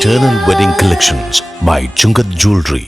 Eternal Wedding Collections by Chungat Jewelry.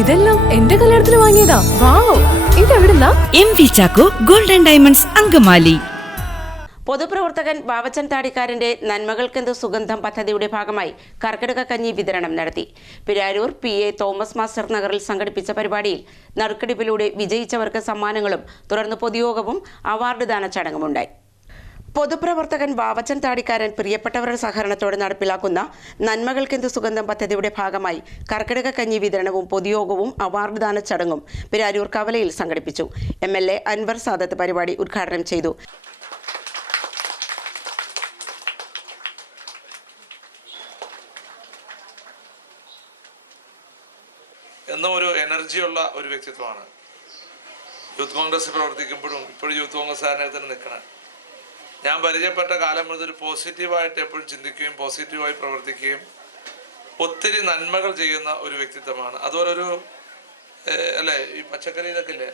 ഇതെല്ലാം എന്റെ കല്യാണത്തിന് വാങ്ങിയതാ. Wow ഇതെവിടുന്നാ? M V Chacko golden diamonds Angamaly. പൊതുപ്രവർത്തകൻ ബാബച്ചൻ താടിക്കാരന്റെ നന്മകൾക്കെന്ത് സുഗന്ധം പദ്ധതിയുടെ ഭാഗമായി കർക്കിടക കഞ്ഞി വിതരണം നടത്തി. Pirarur P A Thomas master നഗറിൽ സംഘടിപ്പിച്ച പരിപാടിയിൽ നറുക്കെടുപ്പിലൂടെ വിജയിച്ചവർക്ക് സമ്മാനങ്ങളും തുടർന്ന് പൊതുയോഗവും അവാർഡ് ദാന ചടങ്ങുമുണ്ടായി പൊതുപ്രവർത്തകൻ വാവച്ചൻ താടിക്കാരൻ പ്രിയപ്പെട്ടവരുടെ സഹകരണത്തോടെ നടപ്പിലാക്കുന്ന നന്മകൾക്കെന്ത് സുഗന്ധം പദ്ധതിയുടെ ഭാഗമായി കർക്കിടക കഞ്ഞി വിതരണവും പൊതുയോഗവും അവാർഡ് ദാന ചടങ്ങും പിരാരൂർ കവലയിൽ സംഘടിപ്പിച്ചു. M L A Anwar Sadath പരിപാടി ഉദ്ഘാടനം ചെയ്തു. എന്നും ഒരു എനർജിയുള്ള ഒരു വ്യക്തിത്വമാണ്. യൂത്ത് കോൺഗ്രസ് പ്രവർത്തിക്കുമ്പോഴും ഇപ്പോഴും യൂത്ത് കോൺഗ്രസ് തന്നെ നിൽക്കണം. ഞാൻ പരിചയപ്പെട്ട കാലം മുതൽ പോസിറ്റീവായിട്ട് എപ്പോഴും ചിന്തിക്കുകയും പോസിറ്റീവായി പ്രവർത്തിക്കുകയും ഒത്തിരി നന്മകൾ ചെയ്യുന്ന ഒരു വ്യക്തിത്വമാണ്. അതുപോലെ ഒരു അല്ലേ ഈ പച്ചക്കറിയിലൊക്കെ ഇല്ലേ?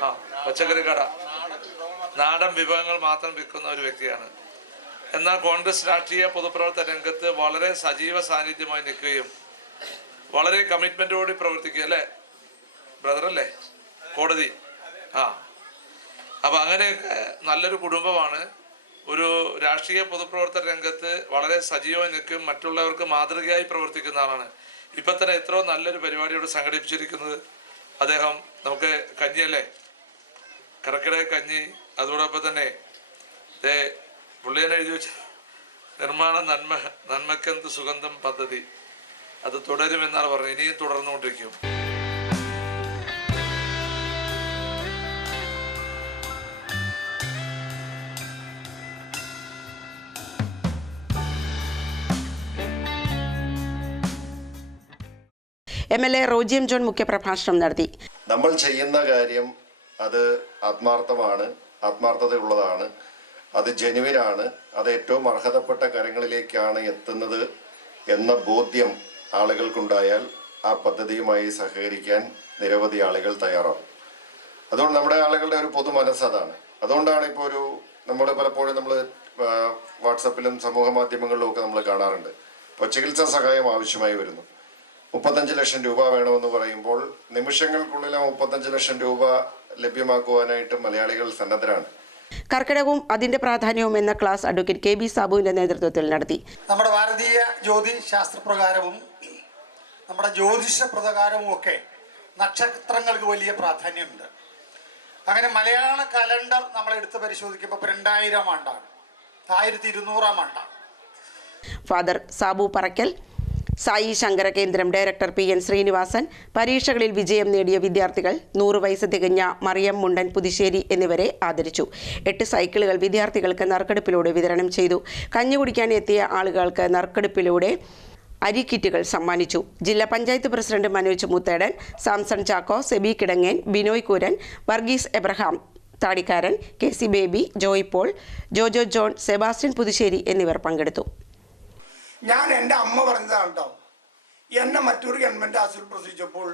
ആ പച്ചക്കറി കട. നാടൻ വിഭവങ്ങൾ മാത്രം വിൽക്കുന്ന ഒരു വ്യക്തിയാണ്. എന്നാൽ കോൺഗ്രസ് രാഷ്ട്രീയ പൊതുപ്രവർത്തന രംഗത്ത് വളരെ സജീവ സാന്നിധ്യമായി നിൽക്കുകയും വളരെ കമ്മിറ്റ്മെന്റോടെ പ്രവർത്തിക്കുക അല്ലേ? ബ്രദറല്ലേ കോടതി. ആ. അപ്പൊ അങ്ങനെയൊക്കെ നല്ലൊരു കുടുംബമാണ്. ഒരു രാഷ്ട്രീയ പൊതുപ്രവർത്തന രംഗത്ത് വളരെ സജീവമായി നിൽക്കും മറ്റുള്ളവർക്ക് മാതൃകയായി പ്രവർത്തിക്കുന്ന ആളാണ്. ഇപ്പൊ തന്നെ എത്രയോ നല്ലൊരു പരിപാടിയോട് സംഘടിപ്പിച്ചിരിക്കുന്നത് അദ്ദേഹം നമുക്ക് കഞ്ഞിയല്ലേ കർക്കിടക കഞ്ഞി. അതോടൊപ്പം തന്നെ ദേ തന്നെ എഴുതി വെച്ച നിർമ്മാണ നന്മ നന്മക്കെന്ത് സുഗന്ധം പദ്ധതി. അത് തുടരുമെന്നാണ് പറഞ്ഞത്. ഇനിയും തുടർന്നുകൊണ്ടിരിക്കും. M L A Roji M John മുഖ്യപ്രഭാഷണം നടത്തി. നമ്മൾ ചെയ്യുന്ന കാര്യം അത് ആത്മാർത്ഥമാണ് ആത്മാർത്ഥതയുള്ളതാണ് അത് ജനുവിനാണ് അത് ഏറ്റവും അർഹതപ്പെട്ട കരങ്ങളിലേക്കാണ് എത്തുന്നത് എന്ന ബോധ്യം ആളുകൾക്കുണ്ടായാൽ ആ പദ്ധതിയുമായി സഹകരിക്കാൻ നിരവധി ആളുകൾ തയ്യാറാവും. അതുകൊണ്ട് നമ്മുടെ ആളുകളുടെ ഒരു പൊതു മനസ്സ് അതാണ്. അതുകൊണ്ടാണ് ഇപ്പോൾ ഒരു നമ്മൾ പലപ്പോഴും നമ്മൾ വാട്സപ്പിലും സമൂഹ മാധ്യമങ്ങളിലും ഒക്കെ നമ്മൾ കാണാറുണ്ട്. ഇപ്പോൾ ചികിത്സാ സഹായം ആവശ്യമായി വരുന്നു. മുപ്പത്തഞ്ച് ലക്ഷം രൂപ വേണമെന്ന് പറയുമ്പോൾ നിമിഷങ്ങൾക്കുള്ളിൽ ആ മുപ്പത്തഞ്ച് ലക്ഷം രൂപ ലഭ്യമാക്കുവാനായിട്ട് മലയാളികൾ സന്നദ്ധരാണ്. കർക്കിടകവും അതിന്റെ പ്രാധാന്യവും എന്ന ക്ലാസ് അഡ്വക്കേറ്റ് കെ ബി സാബുവിന്റെ നേതൃത്വത്തിൽ നടത്തി. നമ്മുടെ ഭാരതീയ ജ്യോതിശാസ്ത്ര ശാസ്ത്രപ്രകാരവും നമ്മുടെ ജ്യോതിഷ പ്രകാരവും ഒക്കെ നക്ഷത്രങ്ങൾക്ക് വലിയ പ്രാധാന്യമുണ്ട്. അങ്ങനെ മലയാള കലണ്ടർ നമ്മൾ എടുത്ത് പരിശോധിക്കുമ്പോൾ രണ്ടായിരം ആണ്ടാണ്. ആയിരത്തി ഇരുന്നൂറാം ആണ്ടാണ്. ഫാദർ സാബു പറക്കൽ സായി ശങ്കര കേന്ദ്രം ഡയറക്ടർ പി എൻ ശ്രീനിവാസൻ പരീക്ഷകളിൽ വിജയം നേടിയ വിദ്യാർത്ഥികൾ നൂറ് വയസ്സ് തികഞ്ഞ മറിയം മുണ്ടൻ പുതുശ്ശേരി എന്നിവരെ ആദരിച്ചു. എട്ട് സൈക്കിളുകൾ വിദ്യാർത്ഥികൾക്ക് നറുക്കെടുപ്പിലൂടെ വിതരണം ചെയ്തു. കഞ്ഞി കുടിക്കാൻ എത്തിയ ആളുകൾക്ക് നറുക്കെടുപ്പിലൂടെ അരി കിറ്റുകൾ സമ്മാനിച്ചു. ജില്ലാ panchayat president Manoj Muthedan Samson Chacko Sebi Kidangen Binoy Kooran Varghese Abraham Thadikkaran K C Baby Joy Paul Jojo John Sebastian Puthussery എന്നിവർ പങ്കെടുത്തു. ഞാൻ എന്റെ അമ്മ പറഞ്ഞതാണ് കേട്ടോ എന്നെ മറ്റൊരു ഗവൺമെന്റ് ആശുപത്രി പ്രസവിച്ചപ്പോൾ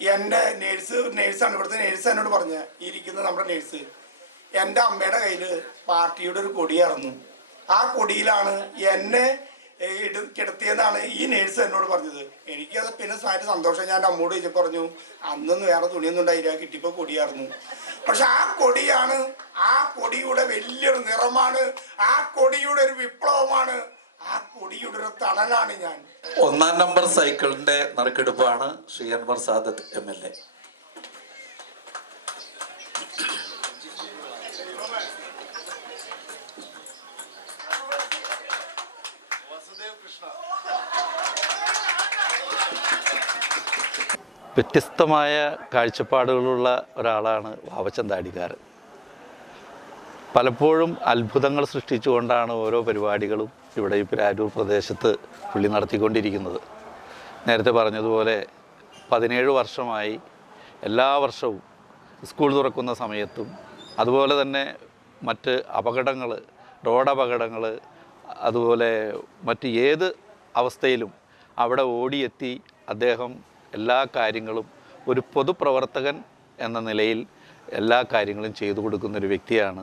എന്റെ നേഴ്സ് നേഴ്സാണ് ഇവിടുത്തെ നേഴ്സ് എന്നോട് പറഞ്ഞ ഇരിക്കുന്ന നമ്മുടെ നേഴ്സ്. എന്റെ അമ്മയുടെ കയ്യിൽ പാർട്ടിയുടെ ഒരു കൊടിയായിരുന്നു ആ കൊടിയിലാണ് എന്നെ കിടത്തിയെന്നാണ് ഈ നേഴ്സ് എന്നോട് പറഞ്ഞത്. എനിക്ക് എനിക്കത് പിന്നെ ഭയങ്കര സന്തോഷം. ഞാൻ അമ്മോട് ചോദിച്ചു പറഞ്ഞു അന്നൊന്നും വേറെ തുണിയൊന്നും ഉണ്ടായില്ല കിട്ടിയപ്പോൾ കൊടിയായിരുന്നു പക്ഷെ ആ കൊടിയാണ് ആ കൊടിയുടെ വലിയൊരു നിറമാണ് ആ കൊടിയുടെ ഒരു വിപ്ലവമാണ് ആ കൊടിയുടെ തണലാണ് ഞാൻ. ഒന്നാം നമ്പർ സൈക്കിളിന്റെ നറുക്കെടുപ്പാണ് Shri Anwar Sadath M L A. വ്യത്യസ്തമായ കാഴ്ചപ്പാടുകളുള്ള ഒരാളാണ് വാവച്ചന്താടിക്കാർ പലപ്പോഴും അത്ഭുതങ്ങൾ സൃഷ്ടിച്ചുകൊണ്ടാണ് ഓരോ പരിപാടികളും ഇവിടെ ഈ പുരാരൂർ പ്രദേശത്ത് പുള്ളി നടത്തിക്കൊണ്ടിരിക്കുന്നത്. നേരത്തെ പറഞ്ഞതുപോലെ പതിനേഴ് വർഷമായി എല്ലാ വർഷവും സ്കൂൾ തുറക്കുന്ന സമയത്തും അതുപോലെ തന്നെ മറ്റ് അപകടങ്ങൾ റോഡ് അപകടങ്ങൾ അതുപോലെ മറ്റ് ഏത് അവസ്ഥയിലും അവിടെ ഓടിയെത്തി അദ്ദേഹം എല്ലാ കാര്യങ്ങളും ഒരു പൊതുപ്രവർത്തകൻ എന്ന നിലയിൽ എല്ലാ കാര്യങ്ങളും ചെയ്തു കൊടുക്കുന്ന ഒരു വ്യക്തിയാണ്